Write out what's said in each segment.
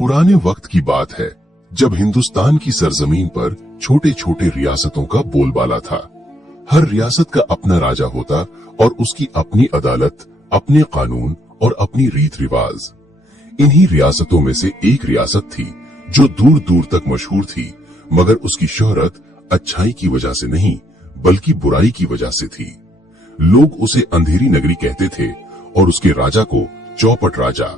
पुराने वक्त की बात है जब हिंदुस्तान की सरजमीन पर छोटे छोटे रियासतों का बोलबाला था। हर रियासत का अपना राजा होता और उसकी अपनी अदालत, अपने कानून और अपनी रीत रिवाज। इन्हीं रियासतों में से एक रियासत थी जो दूर दूर तक मशहूर थी, मगर उसकी शोहरत अच्छाई की वजह से नहीं बल्कि बुराई की वजह से थी। लोग उसे अंधेरी नगरी कहते थे और उसके राजा को चौपट राजा।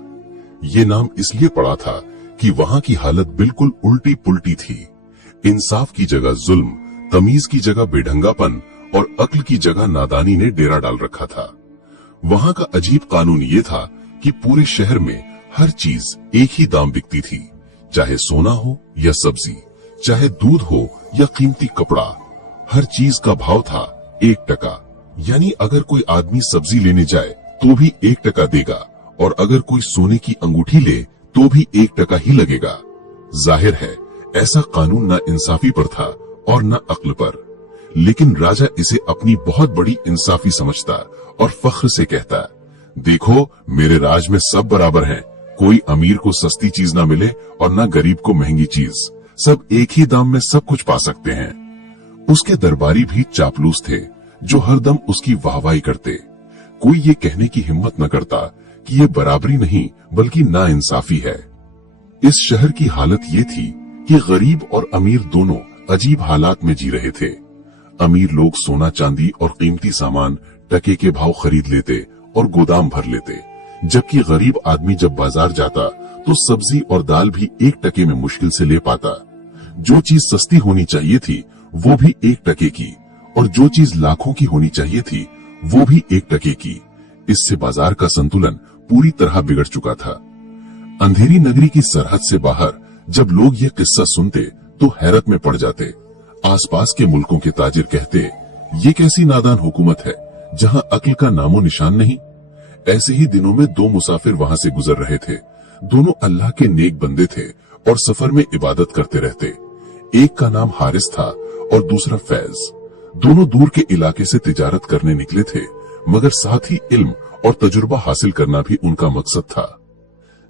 ये नाम इसलिए पड़ा था कि वहां की हालत बिल्कुल उल्टी पुल्टी थी। इंसाफ की जगह जुल्म, तमीज की जगह बेढंगापन और अक्ल की जगह नादानी ने डेरा डाल रखा था। वहां का अजीब कानून ये था कि पूरे शहर में हर चीज एक ही दाम बिकती थी, चाहे सोना हो या सब्जी, चाहे दूध हो या कीमती कपड़ा। हर चीज का भाव था 1 टका। यानी अगर कोई आदमी सब्जी लेने जाए तो भी 1 टका देगा और अगर कोई सोने की अंगूठी ले तो भी 1 टका ही लगेगा। जाहिर है ऐसा कानून न इंसाफी पर था और न अक्ल पर, लेकिन राजा इसे अपनी बहुत बड़ी इंसाफी समझता और फख्र से कहता, देखो मेरे राज में सब बराबर हैं, कोई अमीर को सस्ती चीज ना मिले और न गरीब को महंगी चीज, सब एक ही दाम में सब कुछ पा सकते हैं। उसके दरबारी भी चापलूस थे जो हरदम उसकी वाहवाही करते। कोई ये कहने की हिम्मत न करता कि ये बराबरी नहीं बल्कि नाइंसाफी है। इस शहर की हालत ये थी कि गरीब और अमीर दोनों अजीब हालात में जी रहे थे। अमीर लोग सोना चांदी और कीमती सामान टके के भाव खरीद लेते और गोदाम भर लेते, जबकि गरीब आदमी जब बाजार जाता तो सब्जी और दाल भी 1 टके में मुश्किल से ले पाता। जो चीज सस्ती होनी चाहिए थी वो भी 1 टके की और जो चीज लाखों की होनी चाहिए थी वो भी 1 टके की। इससे बाजार का संतुलन पूरी तरह बिगड़ चुका था। अंधेरी नगरी की सरहद से बाहर जब लोग ये किस्सा सुनते तो हैरत में पड़ जाते। आसपास के मुल्कों के ताजिर कहते, ये कैसी नादान हुकूमत है जहां अक्ल का नामो निशान नहीं। ऐसे ही दिनों में 2 मुसाफिर वहां से गुजर रहे थे। दोनों अल्लाह के नेक बंदे थे और सफर में इबादत करते रहते। एक का नाम हारिस था और दूसरा फैज। दोनों दूर के इलाके से तिजारत करने निकले थे, मगर साथ ही इल्म और तजुर्बा हासिल करना भी उनका मकसद था।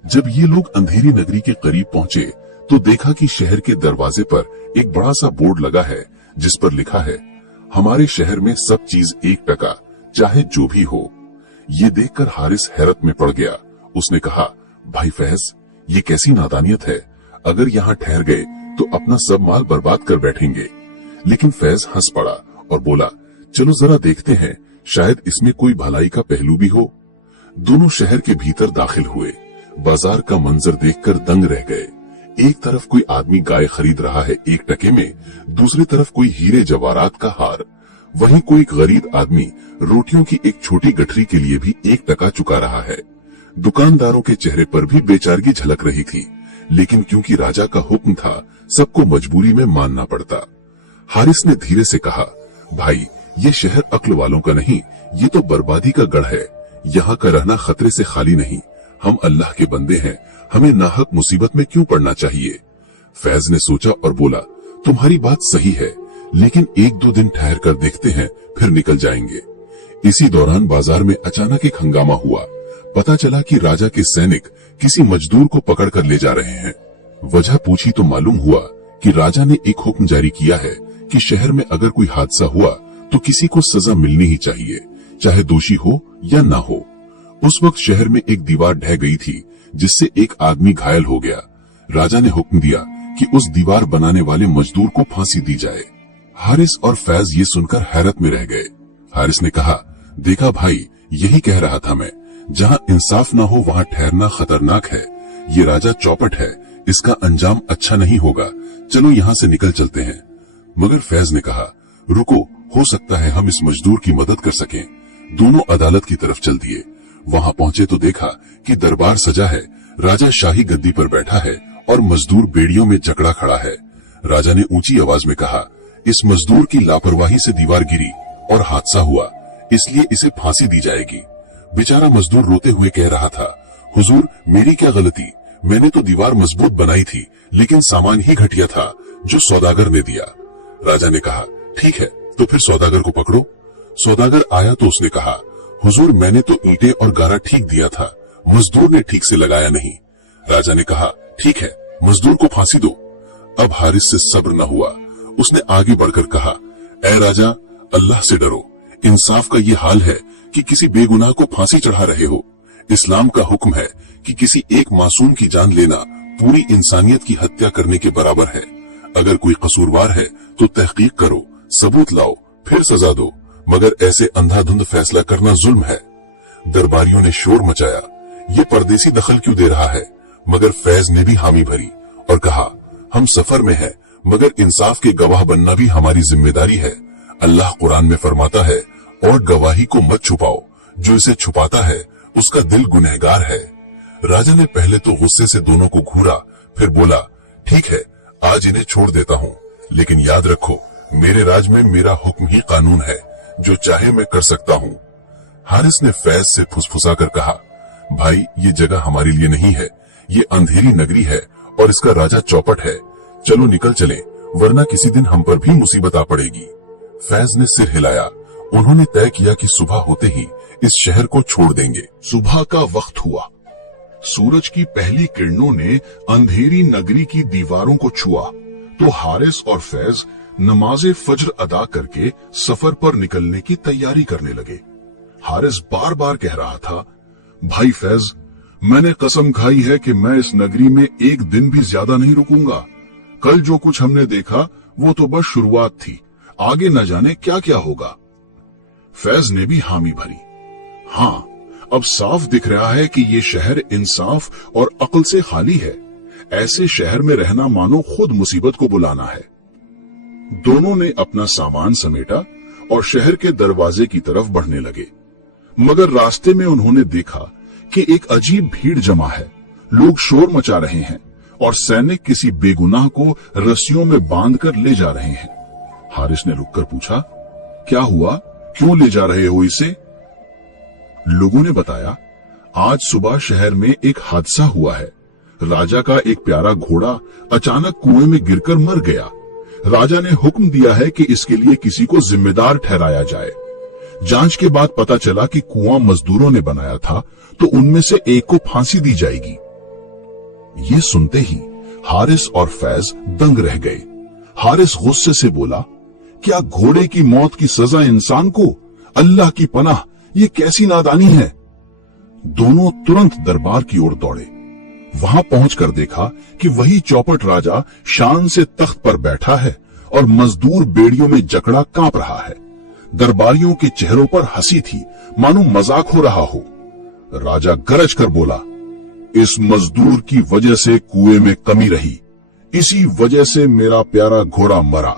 जब ये लोग अंधेरी नगरी के करीब पहुंचे तो देखा कि शहर के दरवाजे पर एक बड़ा सा बोर्ड लगा है जिस पर लिखा है, हमारे शहर में सब चीज 1 टका, चाहे जो भी हो। ये देखकर हारिस हैरत में पड़ गया। उसने कहा, भाई फैज, ये कैसी नादानियत है, अगर यहाँ ठहर गए तो अपना सब माल बर्बाद कर बैठेंगे। लेकिन फैज हंस पड़ा और बोला, चलो जरा देखते हैं, शायद इसमें कोई भलाई का पहलू भी हो। दोनों शहर के भीतर दाखिल हुए। बाजार का मंजर देखकर दंग रह गए। एक तरफ कोई आदमी गाय खरीद रहा है 1 टके में, दूसरी तरफ कोई हीरे जवाहरात का हार। वहीं कोई गरीब आदमी रोटियों की एक छोटी गठरी के लिए भी 1 टका चुका रहा है। दुकानदारों के चेहरे पर भी बेचारगी झलक रही थी, लेकिन क्योंकि राजा का हुक्म था सबको मजबूरी में मानना पड़ता। हारिस ने धीरे से कहा, भाई ये शहर अक्ल वालों का नहीं, ये तो बर्बादी का गढ़ है। यहाँ का रहना खतरे से खाली नहीं। हम अल्लाह के बंदे हैं, हमें नाहक मुसीबत में क्यों पड़ना चाहिए। फैज ने सोचा और बोला, तुम्हारी बात सही है, लेकिन 1-2 दिन ठहर कर देखते हैं, फिर निकल जाएंगे। इसी दौरान बाजार में अचानक एक हंगामा हुआ। पता चला कि राजा के सैनिक किसी मजदूर को पकड़ कर ले जा रहे हैं। वजह पूछी तो मालूम हुआ कि राजा ने एक हुक्म जारी किया है कि शहर में अगर कोई हादसा हुआ तो किसी को सजा मिलनी ही चाहिए, चाहे दोषी हो या ना हो। उस वक्त शहर में एक दीवार ढह गई थी जिससे एक आदमी घायल हो गया। राजा ने हुक्म दिया कि उस दीवार बनाने वाले मजदूर को फांसी दी जाए। हारिस और फैज ये सुनकर हैरत में रह गए। हारिस ने कहा, देखा भाई, यही कह रहा था मैं, जहाँ इंसाफ ना हो वहाँ ठहरना खतरनाक है। ये राजा चौपट है, इसका अंजाम अच्छा नहीं होगा, चलो यहाँ से निकल चलते हैं। मगर फैज ने कहा, रुको, हो सकता है हम इस मजदूर की मदद कर सकें। दोनों अदालत की तरफ चल दिए। वहां पहुंचे तो देखा कि दरबार सजा है, राजा शाही गद्दी पर बैठा है और मजदूर बेड़ियों में जकड़ा खड़ा है। राजा ने ऊंची आवाज में कहा, इस मजदूर की लापरवाही से दीवार गिरी और हादसा हुआ, इसलिए इसे फांसी दी जाएगी। बेचारा मजदूर रोते हुए कह रहा था, हुजूर मेरी क्या गलती, मैंने तो दीवार मजबूत बनाई थी, लेकिन सामान ही घटिया था जो सौदागर ने दिया। राजा ने कहा, ठीक है, तो फिर सौदागर को पकड़ो। सौदागर आया तो उसने कहा, हुजूर मैंने तो ईंटें और गारा ठीक दिया था, मजदूर ने ठीक से लगाया नहीं। राजा ने कहा, ठीक है, मजदूर को फांसी दो। अब हारिस से सब्र न हुआ। उसने आगे बढ़कर कहा, ऐ राजा, अल्लाह से डरो। इंसाफ का ये हाल है कि किसी बेगुनाह को फांसी चढ़ा रहे हो। इस्लाम का हुक्म है कि किसी एक मासूम की जान लेना पूरी इंसानियत की हत्या करने के बराबर है। अगर कोई कसूरवार है तो तहकीक करो, सबूत लाओ, फिर सजा दो, मगर ऐसे अंधाधुंध फैसला करना जुल्म है। दरबारियों ने शोर मचाया, ये परदेसी दखल क्यों दे रहा है? मगर फैज ने भी हामी भरी और कहा, हम सफर में हैं, मगर इंसाफ के गवाह बनना भी हमारी जिम्मेदारी है। अल्लाह कुरान में फरमाता है, और गवाही को मत छुपाओ, जो इसे छुपाता है उसका दिल गुनहगार है। राजा ने पहले तो गुस्से से दोनों को घूरा, फिर बोला, ठीक है, आज इन्हें छोड़ देता हूँ, लेकिन याद रखो, मेरे राज में मेरा हुक्म ही कानून है, जो चाहे मैं कर सकता हूँ। हारिस ने फैज से फुसफुसा कर कहा, भाई, ये जगह हमारे लिए नहीं है, ये अंधेरी नगरी है और इसका राजा चौपट है। चलो निकल चले, वरना किसी दिन हम पर भी मुसीबत आ पड़ेगी। फैज ने सिर हिलाया। उन्होंने तय किया कि सुबह होते ही इस शहर को छोड़ देंगे। सुबह का वक्त हुआ। सूरज की पहली किरणों ने अंधेरी नगरी की दीवारों को छुआ तो हारिस और फैज नमाज़े फज्र अदा करके सफर पर निकलने की तैयारी करने लगे। हारिस बार बार कह रहा था, भाई फैज, मैंने कसम खाई है कि मैं इस नगरी में एक दिन भी ज्यादा नहीं रुकूंगा। कल जो कुछ हमने देखा वो तो बस शुरुआत थी, आगे न जाने क्या क्या होगा। फैज ने भी हामी भरी। हाँ, अब साफ दिख रहा है कि ये शहर इंसाफ और अक्ल से खाली है। ऐसे शहर में रहना मानो खुद मुसीबत को बुलाना है। दोनों ने अपना सामान समेटा और शहर के दरवाजे की तरफ बढ़ने लगे, मगर रास्ते में उन्होंने देखा कि एक अजीब भीड़ जमा है। लोग शोर मचा रहे हैं और सैनिक किसी बेगुनाह को रस्सियों में बांधकर ले जा रहे हैं। हारिस ने रुककर पूछा, क्या हुआ, क्यों ले जा रहे हो इसे? लोगों ने बताया, आज सुबह शहर में एक हादसा हुआ है। राजा का एक प्यारा घोड़ा अचानक कुएं में गिरकर मर गया। राजा ने हुक्म दिया है कि इसके लिए किसी को जिम्मेदार ठहराया जाए। जांच के बाद पता चला कि कुआं मजदूरों ने बनाया था, तो उनमें से एक को फांसी दी जाएगी। ये सुनते ही हारिस और फैज दंग रह गए। हारिस गुस्से से बोला, क्या घोड़े की मौत की सजा इंसान को? अल्लाह की पनाह, ये कैसी नादानी है। दोनों तुरंत दरबार की ओर दौड़े। वहां पहुंचकर देखा कि वही चौपट राजा शान से तख्त पर बैठा है और मजदूर बेड़ियों में जकड़ा कांप रहा है। दरबारियों के चेहरों पर हंसी थी, मानो मजाक हो रहा हो। राजा गरज कर बोला, इस मजदूर की वजह से कुएं में कमी रही, इसी वजह से मेरा प्यारा घोड़ा मरा,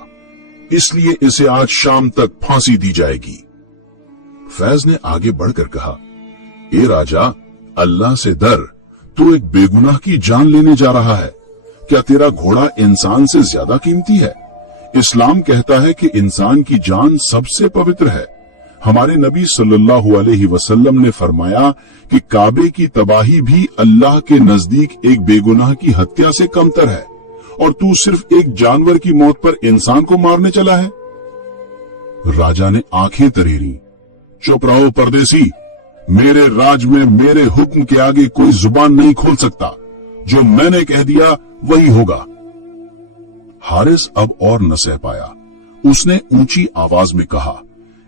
इसलिए इसे आज शाम तक फांसी दी जाएगी। फैज ने आगे बढ़कर कहा, ए राजा, अल्लाह से डर, तू एक बेगुनाह की जान लेने जा रहा है। क्या तेरा घोड़ा इंसान से ज्यादा कीमती है? इस्लाम कहता है कि इंसान की जान सबसे पवित्र है। हमारे नबी सल्लल्लाहु अलैहि वसल्लम ने फरमाया कि काबे की तबाही भी अल्लाह के नजदीक एक बेगुनाह की हत्या से कमतर है, और तू सिर्फ एक जानवर की मौत पर इंसान को मारने चला है। राजा ने आंखें तरेरी। चुप रहो परदेसी, मेरे राज में मेरे हुक्म के आगे कोई जुबान नहीं खोल सकता। जो मैंने कह दिया वही होगा। हारिस अब और न सह पाया। उसने ऊंची आवाज में कहा,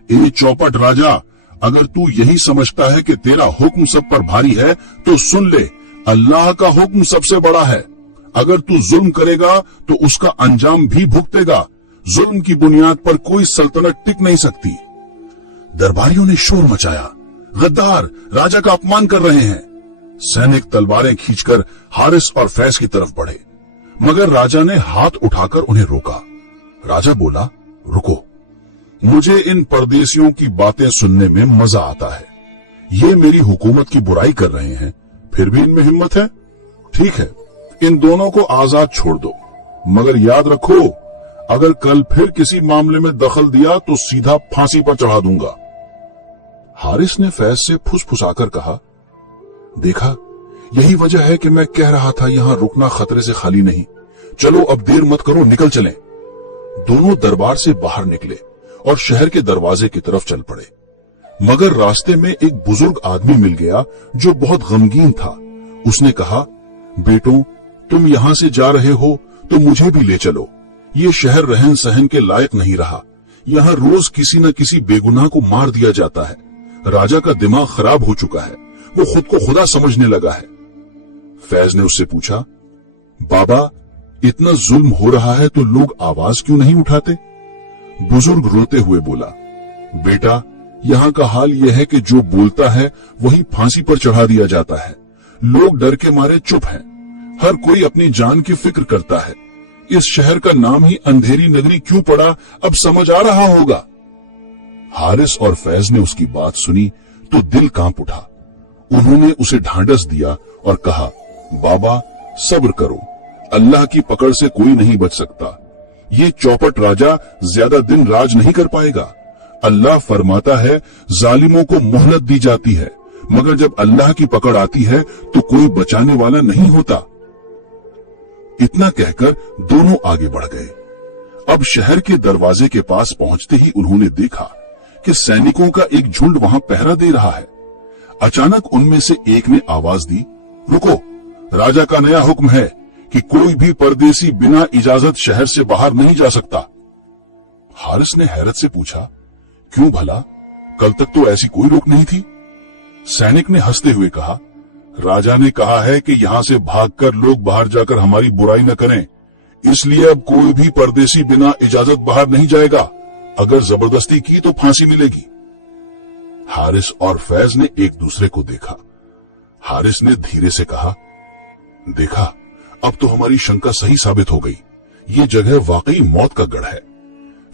ए चौपट राजा, अगर तू यही समझता है कि तेरा हुक्म सब पर भारी है तो सुन ले, अल्लाह का हुक्म सबसे बड़ा है। अगर तू जुल्म करेगा तो उसका अंजाम भी भुगतेगा। जुल्म की बुनियाद पर कोई सल्तनत टिक नहीं सकती। दरबारियों ने शोर मचाया, गद्दार, राजा का अपमान कर रहे हैं। सैनिक तलवारें खींचकर हारिस और फैज की तरफ बढ़े, मगर राजा ने हाथ उठाकर उन्हें रोका। राजा बोला, रुको, मुझे इन परदेसियों की बातें सुनने में मजा आता है। ये मेरी हुकूमत की बुराई कर रहे हैं, फिर भी इनमें हिम्मत है। ठीक है, इन दोनों को आजाद छोड़ दो, मगर याद रखो, अगर कल फिर किसी मामले में दखल दिया तो सीधा फांसी पर चढ़ा दूंगा। हारिस ने फैज से फुसफुसाकर कहा, देखा, यही वजह है कि मैं कह रहा था यहां रुकना खतरे से खाली नहीं। चलो अब देर मत करो, निकल चलें। दोनों दरबार से बाहर निकले और शहर के दरवाजे की तरफ चल पड़े, मगर रास्ते में एक बुजुर्ग आदमी मिल गया जो बहुत गमगीन था। उसने कहा, बेटों, तुम यहाँ से जा रहे हो तो मुझे भी ले चलो। ये शहर रहन सहन के लायक नहीं रहा। यहाँ रोज किसी न किसी बेगुनाह को मार दिया जाता है। राजा का दिमाग खराब हो चुका है, वो खुद को खुदा समझने लगा है। फैज ने उससे पूछा, बाबा इतना जुल्म हो रहा है तो लोग आवाज क्यों नहीं उठाते? बुजुर्ग रोते हुए बोला, बेटा यहाँ का हाल यह है कि जो बोलता है वही फांसी पर चढ़ा दिया जाता है। लोग डर के मारे चुप हैं। हर कोई अपनी जान की फिक्र करता है। इस शहर का नाम ही अंधेरी नगरी क्यों पड़ा अब समझ आ रहा होगा। हारिस और फैज ने उसकी बात सुनी तो दिल कांप उठा। उन्होंने उसे ढांढस दिया और कहा, बाबा सब्र करो, अल्लाह की पकड़ से कोई नहीं बच सकता। ये चौपट राजा ज्यादा दिन राज नहीं कर पाएगा। अल्लाह फरमाता है जालिमों को मोहलत दी जाती है, मगर जब अल्लाह की पकड़ आती है तो कोई बचाने वाला नहीं होता। इतना कहकर दोनों आगे बढ़ गए। अब शहर के दरवाजे के पास पहुंचते ही उन्होंने देखा कि सैनिकों का एक झुंड वहां पहरा दे रहा है। अचानक उनमें से एक ने आवाज दी, रुको, राजा का नया हुक्म है कि कोई भी परदेसी बिना इजाजत शहर से बाहर नहीं जा सकता। हारिस ने हैरत से पूछा, क्यों भला? कल तक तो ऐसी कोई रोक नहीं थी। सैनिक ने हंसते हुए कहा, राजा ने कहा है कि यहां से भागकर लोग बाहर जाकर हमारी बुराई न करें, इसलिए अब कोई भी परदेसी बिना इजाजत बाहर नहीं जाएगा। अगर जबरदस्ती की तो फांसी मिलेगी। हारिस और फैज ने एक दूसरे को देखा। हारिस ने धीरे से कहा, देखा, अब तो हमारी शंका सही साबित हो गई। ये जगह वाकई मौत का गढ़ है।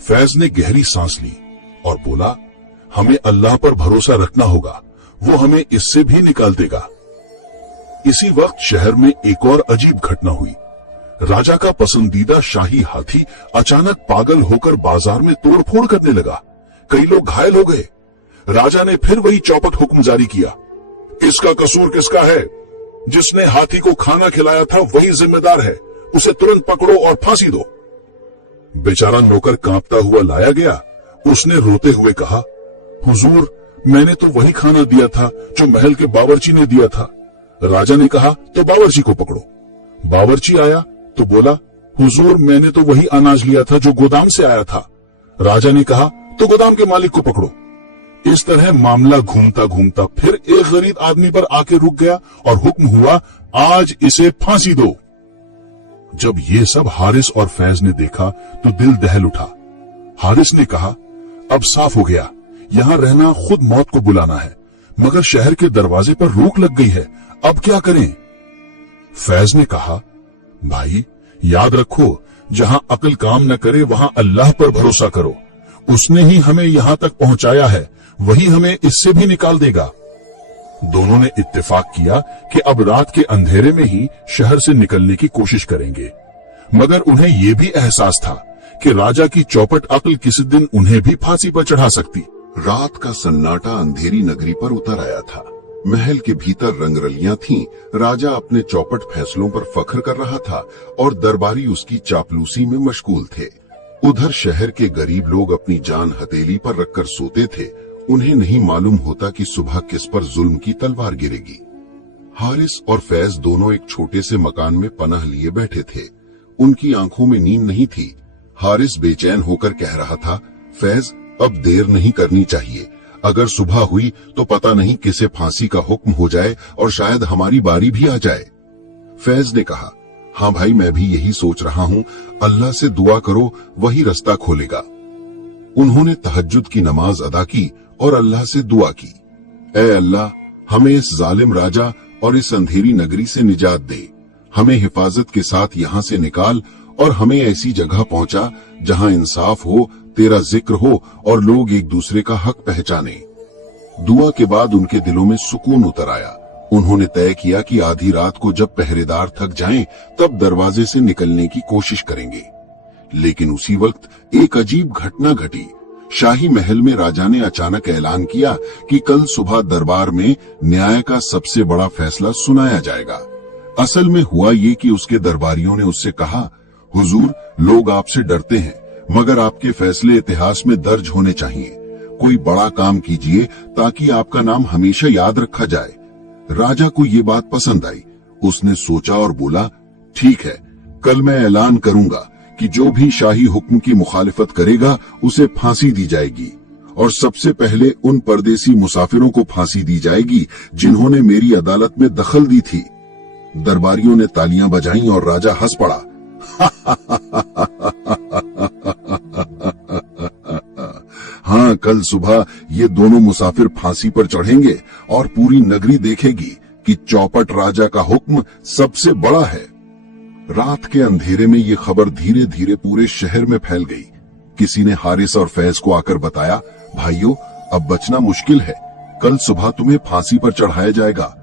फैज ने गहरी सांस ली और बोला, हमें अल्लाह पर भरोसा रखना होगा, वो हमें इससे भी निकाल देगा। इसी वक्त शहर में एक और अजीब घटना हुई। राजा का पसंदीदा शाही हाथी अचानक पागल होकर बाजार में तोड़फोड़ करने लगा। कई लोग घायल हो गए। राजा ने फिर वही चौपट हुक्म जारी किया, इसका कसूर किसका है? जिसने हाथी को खाना खिलाया था वही जिम्मेदार है, उसे तुरंत पकड़ो और फांसी दो। बेचारा नौकर कांपता हुआ लाया गया। उसने रोते हुए कहा, हुजूर, मैंने तो वही खाना दिया था जो महल के बावर्ची ने दिया था। राजा ने कहा, तो बावर्ची को पकड़ो। बावर्ची आया तो बोला, हुजूर, मैंने तो वही अनाज लिया था जो गोदाम से आया था। राजा ने कहा, तो गोदाम के मालिक को पकड़ो। इस तरह मामला घूमता घूमता फिर एक गरीब आदमी पर आके रुक गया और हुक्म हुआ, आज इसे फांसी दो। जब ये सब हारिस और फैज ने देखा तो दिल दहल उठा। हारिस ने कहा, अब साफ हो गया, यहाँ रहना खुद मौत को बुलाना है, मगर शहर के दरवाजे पर रोक लग गई है, अब क्या करें? फैज ने कहा, भाई याद रखो, जहां अक्ल काम न करे वहां अल्लाह पर भरोसा करो। उसने ही हमें यहाँ तक पहुंचाया है, वही हमें इससे भी निकाल देगा। दोनों ने इत्तेफाक किया कि अब रात के अंधेरे में ही शहर से निकलने की कोशिश करेंगे, मगर उन्हें यह भी एहसास था कि राजा की चौपट अक्ल किसी दिन उन्हें भी फांसी पर चढ़ा सकती। रात का सन्नाटा अंधेरी नगरी पर उतर आया था। महल के भीतर रंगरलियां थीं। राजा अपने चौपट फैसलों पर फख्र कर रहा था और दरबारी उसकी चापलूसी में मशगूल थे। उधर शहर के गरीब लोग अपनी जान हथेली पर रखकर सोते थे। उन्हें नहीं मालूम होता कि सुबह किस पर जुल्म की तलवार गिरेगी। हारिस और फैज दोनों एक छोटे से मकान में पनाह लिए बैठे थे। उनकी आंखों में नींद नहीं थी। हारिस बेचैन होकर कह रहा था, फैज, अब देर नहीं करनी चाहिए। अगर सुबह हुई तो पता नहीं किसे फांसी का हुक्म हो जाए और शायद हमारी बारी भी आ जाए। फैज ने कहा, हाँ भाई, मैं भी यही सोच रहा हूँ। अल्लाह से दुआ करो, वही रास्ता खोलेगा। उन्होंने तहज्जुद की नमाज अदा की और अल्लाह से दुआ की, ऐ अल्लाह, हमें इस जालिम राजा और इस अंधेरी नगरी से निजात दे। हमें हिफाजत के साथ यहाँ से निकाल और हमें ऐसी जगह पहुंचा जहाँ इंसाफ हो, तेरा जिक्र हो और लोग एक दूसरे का हक पहचाने। दुआ के बाद उनके दिलों में सुकून उतर आया। उन्होंने तय किया कि आधी रात को जब पहरेदार थक जाएं, तब दरवाजे से निकलने की कोशिश करेंगे। लेकिन उसी वक्त एक अजीब घटना घटी। शाही महल में राजा ने अचानक ऐलान किया कि कल सुबह दरबार में न्याय का सबसे बड़ा फैसला सुनाया जाएगा। असल में हुआ ये कि उसके दरबारियों ने उससे कहा, हुजूर, लोग आपसे डरते हैं, मगर आपके फैसले इतिहास में दर्ज होने चाहिए। कोई बड़ा काम कीजिए ताकि आपका नाम हमेशा याद रखा जाए। राजा को ये बात पसंद आई। उसने सोचा और बोला, ठीक है, कल मैं ऐलान करूंगा कि जो भी शाही हुक्म की मुखालिफत करेगा उसे फांसी दी जाएगी, और सबसे पहले उन परदेसी मुसाफिरों को फांसी दी जाएगी जिन्होंने मेरी अदालत में दखल दी थी। दरबारियों ने तालियां बजाईं और राजा हंस पड़ा। हाँ, कल सुबह ये दोनों मुसाफिर फांसी पर चढ़ेंगे और पूरी नगरी देखेगी कि चौपट राजा का हुक्म सबसे बड़ा है। रात के अंधेरे में ये खबर धीरे धीरे पूरे शहर में फैल गई। किसी ने हारिस और फैज को आकर बताया, भाइयों, अब बचना मुश्किल है, कल सुबह तुम्हें फांसी पर चढ़ाया जाएगा।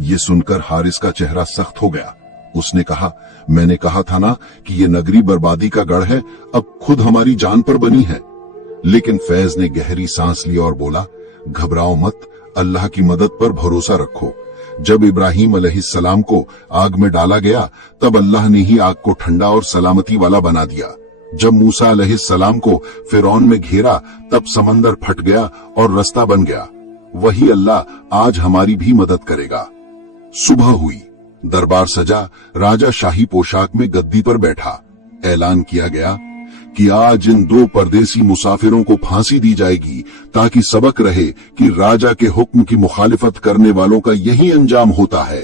ये सुनकर हारिस का चेहरा सख्त हो गया। उसने कहा, मैंने कहा था ना कि ये नगरी बर्बादी का गढ़ है, अब खुद हमारी जान पर बनी है। लेकिन फैज ने गहरी सांस ली और बोला, घबराओ मत, अल्लाह की मदद पर भरोसा रखो। जब इब्राहिम अलैहिस्सलाम को आग में डाला गया तब अल्लाह ने ही आग को ठंडा और सलामती वाला बना दिया। जब मूसा अलैहिस्सलाम को फिरौन में घेरा तब समंदर फट गया और रास्ता बन गया। वही अल्लाह आज हमारी भी मदद करेगा। सुबह हुई, दरबार सजा, राजा शाही पोशाक में गद्दी पर बैठा। ऐलान किया गया कि आज इन दो परदेसी मुसाफिरों को फांसी दी जाएगी ताकि सबक रहे कि राजा के हुक्म की मुखालिफत करने वालों का यही अंजाम होता है।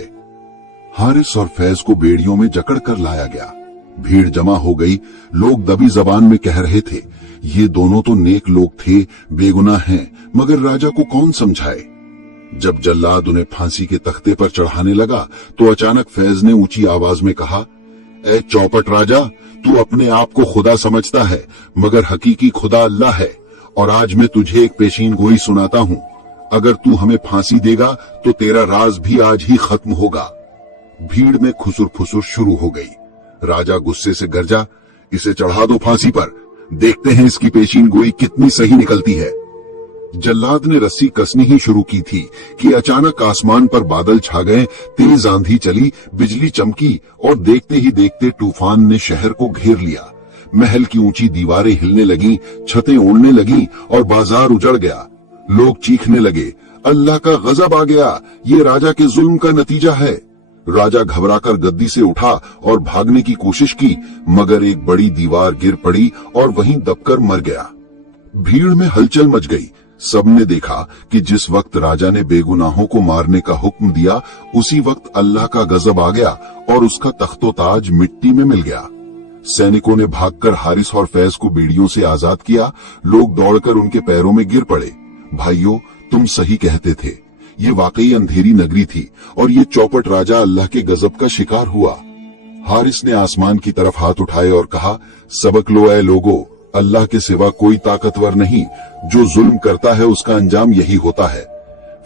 हारिस और फैज को बेड़ियों में जकड़ कर लाया गया। भीड़ जमा हो गई। लोग दबी जबान में कह रहे थे, ये दोनों तो नेक लोग थे, बेगुनाह हैं, मगर राजा को कौन समझाए। जब जल्लाद उन्हें फांसी के तख्ते पर चढ़ाने लगा तो अचानक फैज ने ऊंची आवाज में कहा, ए चौपट राजा, तू अपने आप को खुदा समझता है, मगर हकीकी खुदा अल्लाह है, और आज मैं तुझे एक पेशीन गोई सुनाता हूँ। अगर तू हमें फांसी देगा तो तेरा राज भी आज ही खत्म होगा। भीड़ में खुसुर फुसुर शुरू हो गई। राजा गुस्से से गरजा, इसे चढ़ा दो फांसी पर, देखते हैं इसकी पेशीन गोई कितनी सही निकलती है। जल्लाद ने रस्सी कसनी ही शुरू की थी कि अचानक आसमान पर बादल छा गए, तेज आंधी चली, बिजली चमकी और देखते ही देखते तूफान ने शहर को घेर लिया। महल की ऊंची दीवारें हिलने लगी, छतें उड़ने लगी और बाजार उजड़ गया। लोग चीखने लगे, अल्लाह का गजब आ गया, ये राजा के जुल्म का नतीजा है। राजा घबराकर गद्दी से उठा और भागने की कोशिश की, मगर एक बड़ी दीवार गिर पड़ी और वहीं दबकर मर गया। भीड़ में हलचल मच गई। सबने देखा कि जिस वक्त राजा ने बेगुनाहों को मारने का हुक्म दिया, उसी वक्त अल्लाह का गजब आ गया और उसका तख्तो ताज मिट्टी में मिल गया। सैनिकों ने भागकर हारिस और फैज को बेड़ियों से आजाद किया। लोग दौड़कर उनके पैरों में गिर पड़े। भाइयों, तुम सही कहते थे, ये वाकई अंधेरी नगरी थी और ये चौपट राजा अल्लाह के गजब का शिकार हुआ। हारिस ने आसमान की तरफ हाथ उठाए और कहा, सबक लो ऐ लोगों, अल्लाह के सिवा कोई ताकतवर नहीं, जो जुल्म करता है उसका अंजाम यही होता है।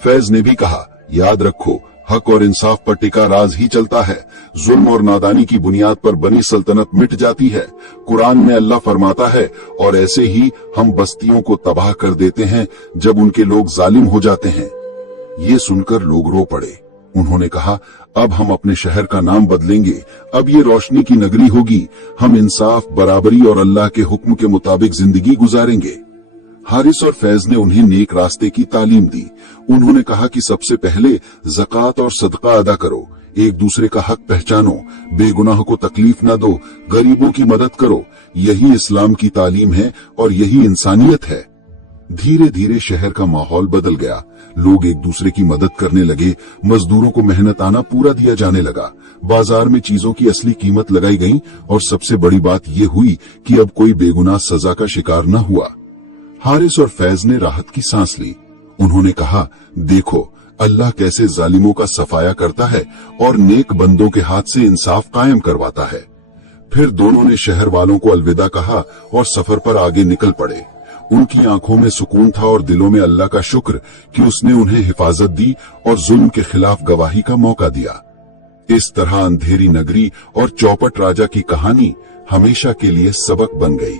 फैज ने भी कहा, याद रखो, हक और इंसाफ पर टिका राज ही चलता है, जुल्म और नादानी की बुनियाद पर बनी सल्तनत मिट जाती है। कुरान में अल्लाह फरमाता है, और ऐसे ही हम बस्तियों को तबाह कर देते हैं जब उनके लोग जालिम हो जाते हैं। ये सुनकर लोग रो पड़े। उन्होंने कहा, अब हम अपने शहर का नाम बदलेंगे, अब ये रोशनी की नगरी होगी, हम इंसाफ, बराबरी और अल्लाह के हुक्म के मुताबिक जिंदगी गुजारेंगे। हारिस और फैज ने उन्हें नेक रास्ते की तालीम दी। उन्होंने कहा कि सबसे पहले ज़कात और सदका अदा करो, एक दूसरे का हक पहचानो, बेगुनाह को तकलीफ न दो, गरीबों की मदद करो। यही इस्लाम की तालीम है और यही इंसानियत है। धीरे धीरे शहर का माहौल बदल गया। लोग एक दूसरे की मदद करने लगे। मजदूरों को मेहनताना पूरा दिया जाने लगा। बाजार में चीजों की असली कीमत लगाई गई और सबसे बड़ी बात यह हुई कि अब कोई बेगुनाह सजा का शिकार न हुआ। हारिस और फैज ने राहत की सांस ली। उन्होंने कहा, देखो अल्लाह कैसे जालिमों का सफाया करता है और नेक बंदों के हाथ से इंसाफ कायम करवाता है। फिर दोनों ने शहर वालों को अलविदा कहा और सफर पर आगे निकल पड़े। उनकी आंखों में सुकून था और दिलों में अल्लाह का शुक्र कि उसने उन्हें हिफाजत दी और जुल्म के खिलाफ गवाही का मौका दिया। इस तरह अंधेरी नगरी और चौपट राजा की कहानी हमेशा के लिए सबक बन गई।